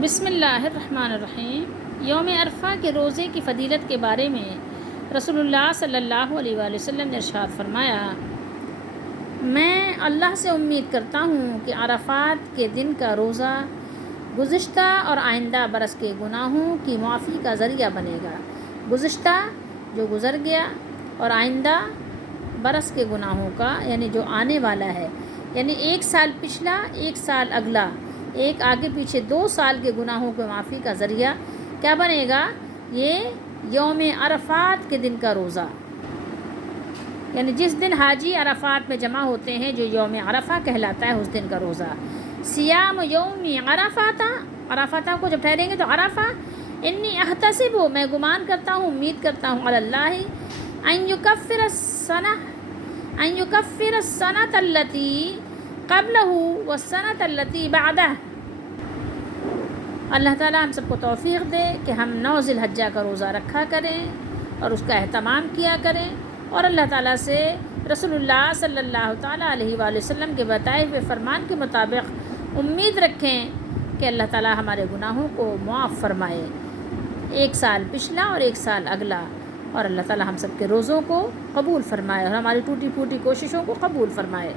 بسم اللہ الرحمن الرحیم۔ یوم عرفہ کے روزے کی فضیلت کے بارے میں رسول اللہ صلی اللہ علیہ وآلہ وسلم نے ارشاد فرمایا، میں اللہ سے امید کرتا ہوں کہ عرفات کے دن کا روزہ گزشتہ اور آئندہ برس کے گناہوں کی معافی کا ذریعہ بنے گا۔ گزشتہ جو گزر گیا اور آئندہ برس کے گناہوں کا یعنی جو آنے والا ہے، یعنی ایک سال پچھلا ایک سال اگلا، ایک آگے پیچھے 2 سال کے گناہوں کو معافی کا ذریعہ کیا بنے گا؟ یہ یوم عرفات کے دن کا روزہ، یعنی جس دن حاجی عرفات میں جمع ہوتے ہیں جو یوم عرفہ کہلاتا ہے، اس دن کا روزہ۔ سیام یوم عرفات کو جب ٹھہریں گے تو عرفہ انی احتسب، میں گمان کرتا ہوں، امید کرتا ہوں، علی اللہ ان یکفر السنۃ التی قبلہ والسنۃ التی بعدہ، اللہ تعالیٰ ہم سب کو توفیق دے کہ ہم 9 ذی الحجہ کا روزہ رکھا کریں اور اس کا اہتمام کیا کریں، اور اللہ تعالیٰ سے رسول اللہ صلی اللہ تعالیٰ علیہ وآلہ وسلم کے بتائے ہوئے فرمان کے مطابق امید رکھیں کہ اللہ تعالیٰ ہمارے گناہوں کو معاف فرمائے، ایک سال پچھلا اور ایک سال اگلا، اور اللہ تعالیٰ ہم سب کے روزوں کو قبول فرمائے اور ہماری ٹوٹی پھوٹی کوششوں کو قبول فرمائے۔